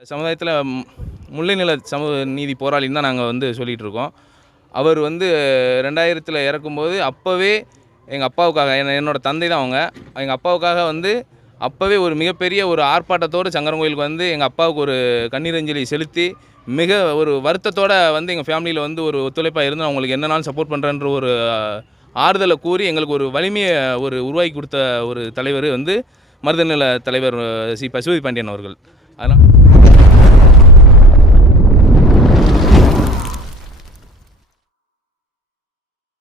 சமுதாயத்தில் முல்லைநில சமூக நீதி போராளின்னு தான் நாங்கள் வந்து சொல்லிகிட்டு இருக்கோம் அவர் வந்து ரெண்டாயிரத்தில் இறக்கும்போது அப்போவே எங்கள் அப்பாவுக்காக என்னோடய என்னோட தந்தை தான் அவங்க. எங்கள் அப்பாவுக்காக வந்து அப்போவே ஒரு மிகப்பெரிய ஒரு ஆர்ப்பாட்டத்தோடு சங்கரங்கோயிலுக்கு வந்து எங்கள் அப்பாவுக்கு ஒரு கண்ணீரஞ்சலி செலுத்தி மிக ஒரு வருத்தத்தோடு வந்து எங்கள் ஃபேமிலியில் வந்து ஒரு ஒத்துழைப்பாக இருந்து அவங்களுக்கு என்னனாலும் சப்போர்ட் பண்ணுறேன்ற ஒரு ஆறுதலை கூறி எங்களுக்கு ஒரு வலிமையை ஒரு உருவாக்கி கொடுத்த ஒரு தலைவர் வந்து மருதநில தலைவர் சி. பசுபதி பாண்டியன் அவர்கள். அதனால்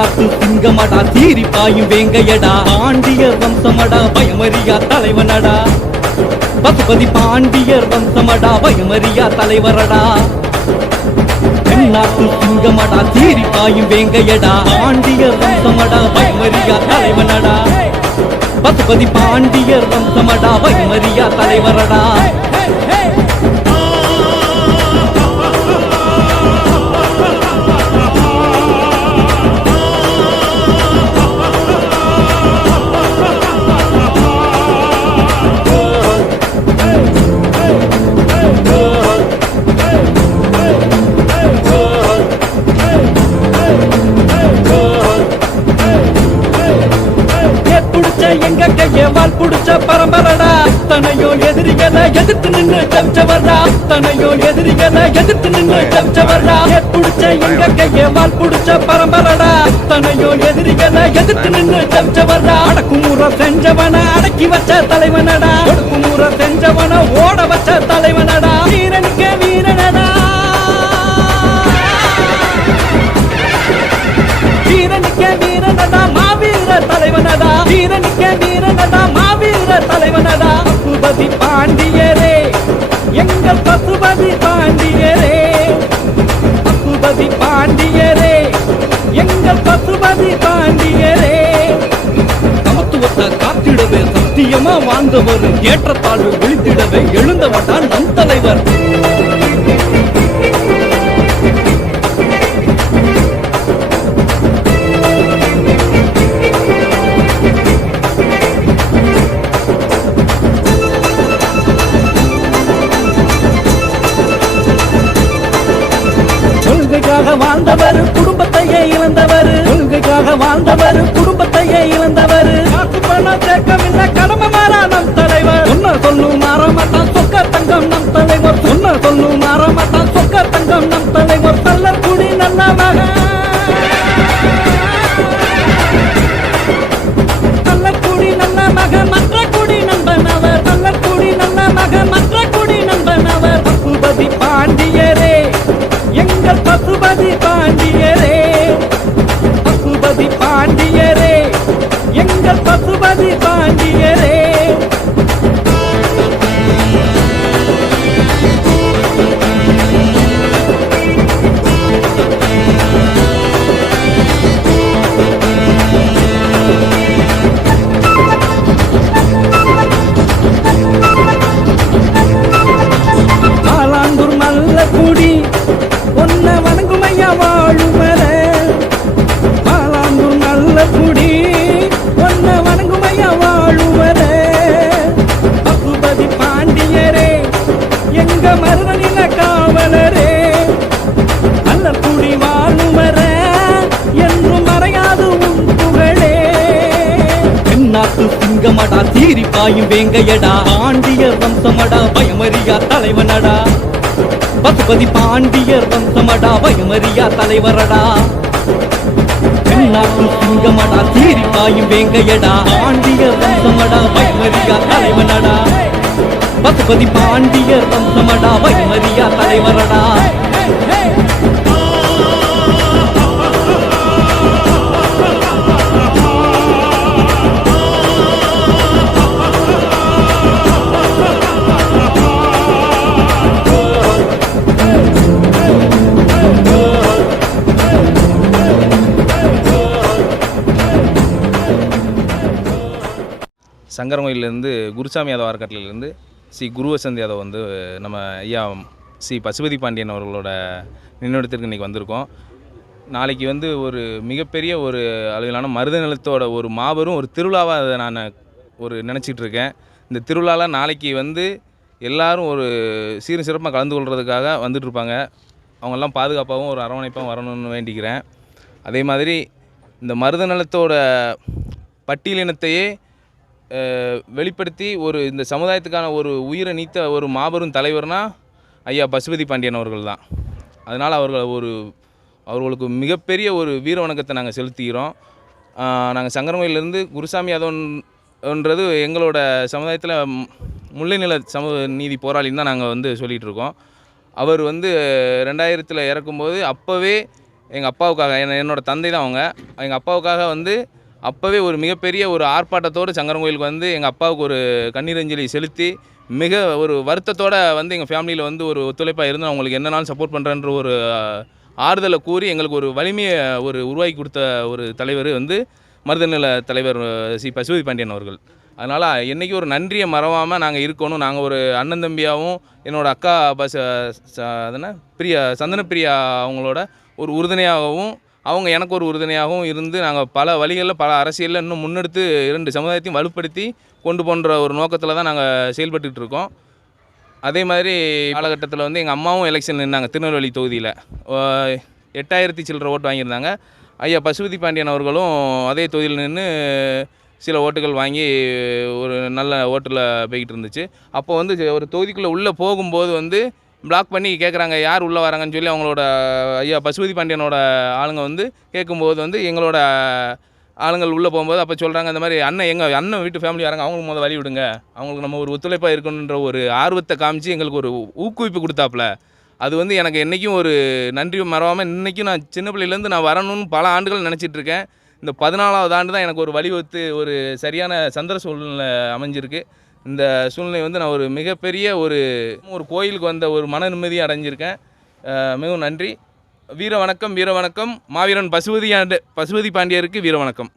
காத்து சிங்கமடா தீரி பாயும் வேங்கையடா. பாண்டியர் வம்சமடா பயமறியா தலைவனடா. பசுபதி பாண்டியர் வம்சமடா பயமறியா தலைவரடா. தென்னாட்டு சிங்கமடா தீரி பாயும் வேங்கையடா. பாண்டியர் வம்சமடா பயமறியா தலைவனடா. பசுபதி பாண்டியர் வம்சமடா பயமறியா தலைவரடா. எதிரிகளை எதிர்த்து நின்று ஜம்சவர்டா தனையோ எதிரிகளை எதிர்த்து நின்று ஜம்சவர்டா புடிச்ச எங்க கையே வால் புடிச்ச பரம்பரடா. தனையோ எதிரிகளை எதிர்த்து நின்று ஜம்சவர்டா அடக்குமுறை செஞ்சவன அடக்கி வச்ச தலைவனடா. ஒடுக்குமுறை செஞ்சவன ஓட வச்ச தலைவனடா. வீரனுக்கு வீரனடா. வீரனுக்கே வீரனடா மாவீர தலைவனடா. வீரனுக்கே வீரனடா மாவீர தலைவனடா. சத்தியமா வாழ்ந்தவர் ஏற்றத்தாழ்வு ஒழித்திடவே எழுந்தவர்தான் நம் தலைவர். கொள்கைக்காக வாழ்ந்தவர் குடும்பத்தையே இழந்தவர். கொள்கைக்காக வாழ்ந்தவர் குடும்பத்தையே இழந்தவர். பணம் சேர்க்கவில்லை காயும் வேங்கையடா. பாண்டியர் வம்சமடா பயமறியா தலைவனடா. பசுபதி பாண்டியர் வம்சமடா பயமறியா தலைவரடா. தென்னாட்டு சிங்கமடா சீரி காயும் வேங்கையடா. பாண்டியர் வம்சமடா பயமறியா தலைவனடா. பசுபதி பாண்டியர் வம்சமடா பயமறியா தலைவரடா. சங்கரங்கோயிலேருந்து குருசாமி யாதவ் அறக்கட்டளையிலேருந்து ஸ்ரீ குருவசந்த் யாதவ் வந்து நம்ம ஐயா ஸ்ரீ பசுபதி பாண்டியன் அவர்களோட நினைவிடத்திற்கு இன்றைக்கி வந்திருக்கோம். நாளைக்கு வந்து ஒரு மிகப்பெரிய ஒரு அளவிலான மருத நிலத்தோட ஒரு மாபெரும் ஒரு திருவிழாவாக அதை நான் ஒரு நினச்சிட்டு இருக்கேன். இந்த திருவிழாவில் நாளைக்கு வந்து எல்லாரும் ஒரு சீரும் சிறப்பாக கலந்து கொள்கிறதுக்காக வந்துட்டுருப்பாங்க அவங்கெல்லாம் பாதுகாப்பாகவும் ஒரு அரவணைப்பாகவும் வரணும்னு வேண்டிக்கிறேன். அதே மாதிரி இந்த மருத நிலத்தோட பட்டியலினத்தையே வெளிப்படுத்தி ஒரு இந்த சமுதாயத்துக்கான ஒரு உயிரை நீத்த ஒரு மாபெரும் தலைவர்னால் ஐயா பசுபதி பாண்டியன் அவர்கள் தான். அதனால் அவர்கள் ஒரு அவர்களுக்கு மிகப்பெரிய ஒரு வீர வணக்கத்தை நாங்கள் செலுத்துகிறோம். நாங்கள் சங்கரமயிலேருந்து குருசாமி அதோன்றது எங்களோட சமுதாயத்தில் முல்லைநில சமூக நீதி போராளின்னு தான் நாங்கள் வந்து சொல்லிகிட்டு இருக்கோம் அவர் வந்து ரெண்டாயிரத்தில் இறக்கும்போது அப்போவே எங்கள் அப்பாவுக்காக என்ன என்னோட தந்தை தான் அவங்க. எங்கள் அப்பாவுக்காக வந்து அப்போவே ஒரு மிகப்பெரிய ஒரு ஆர்ப்பாட்டத்தோடு சங்கரன் கோயிலுக்கு வந்து எங்கள் அப்பாவுக்கு ஒரு கண்ணீரஞ்சலி செலுத்தி மிக ஒரு வருத்தத்தோடு வந்து எங்கள் ஃபேமிலியில் வந்து ஒரு ஒத்துழைப்பாக இருந்து அவங்களுக்கு என்னனாலும் சப்போர்ட் பண்ணுறேன்ற ஒரு ஆறுதலை கூறி எங்களுக்கு ஒரு வலிமையை ஒரு உருவாக்கி கொடுத்த ஒரு தலைவர் வந்து மருதநில தலைவர் சி. பசுபதி பாண்டியன் அவர்கள். அதனால் என்றைக்கு ஒரு நன்றியை மறவாமல் நாங்கள் இருக்கணும். நாங்கள் ஒரு அண்ணன் தம்பியாகவும் என்னோடய அக்கா பஸ் அதனால் பிரியா சந்தன பிரியா அவங்களோட ஒரு உறுதுணையாகவும் அவங்க எனக்கு ஒரு உறுதுணையாகவும் இருந்து நாங்கள் பல வழிகளில் பல அரசியலில் இன்னும் முன்னெடுத்து இரண்டு சமுதாயத்தையும் வலுப்படுத்தி கொண்டு போன்ற ஒரு நோக்கத்தில் தான் நாங்கள் செயல்பட்டுக்கிட்டு இருக்கோம். அதே மாதிரி காலகட்டத்தில் வந்து எங்கள் அம்மாவும் எலெக்ஷன் நின்னாங்க திருநெல்வேலி தொகுதியில். எட்டாயிரத்தி சில்லற ஓட்டு வாங்கியிருந்தாங்க. ஐயா பசுபதி பாண்டியன் அவர்களும் அதே தொகுதியில் நின்று சில ஓட்டுகள் வாங்கி ஒரு நல்ல ஓட்டில் போய்கிட்டு இருந்துச்சு. அப்போ வந்து ஒரு தொகுதிக்குள்ளே உள்ளே போகும்போது வந்து பிளாக் பண்ணி கேட்குறாங்க யார் உள்ளே வராங்கன்னு சொல்லி அவங்களோட ஐயா பசுபதி பாண்டியனோட ஆளுங்க வந்து கேட்கும்போது வந்து எங்களோட ஆளுங்கள் உள்ளே போகும்போது அப்போ சொல்கிறாங்க இந்த மாதிரி அண்ணன் எங்கள் அண்ணன் வீட்டு ஃபேமிலி வராங்க அவங்களுக்கு முதல் வழி விடுங்க. அவங்களுக்கு நம்ம ஒரு ஒத்துழைப்பாக இருக்கணுன்ற ஒரு ஆர்வத்தை காமிச்சு எங்களுக்கு ஒரு ஊக்குவிப்பு கொடுத்தாப்புல. அது வந்து எனக்கு என்றைக்கும் ஒரு நன்றி மறவாமல் இன்றைக்கும் நான் சின்ன பிள்ளையிலேருந்து நான் வரணும்னு பல ஆண்டுகள் நினச்சிட்ருக்கேன் இந்த பதினாலாவது ஆண்டு தான் எனக்கு ஒரு வழிவகுத்து ஒரு சரியான சந்திர சூழ்நிலை அமைஞ்சிருக்கு. இந்த சூழ்நிலை வந்து நான் ஒரு மிகப்பெரிய ஒரு ஒரு கோயிலுக்கு வந்த ஒரு மன நிம்மதியை அடைஞ்சிருக்கேன். மிகவும் நன்றி. வீர வணக்கம் வீர வணக்கம். மாவீரன் பசுபதி ஆண்டு பசுபதி பாண்டியருக்கு வீர வணக்கம்.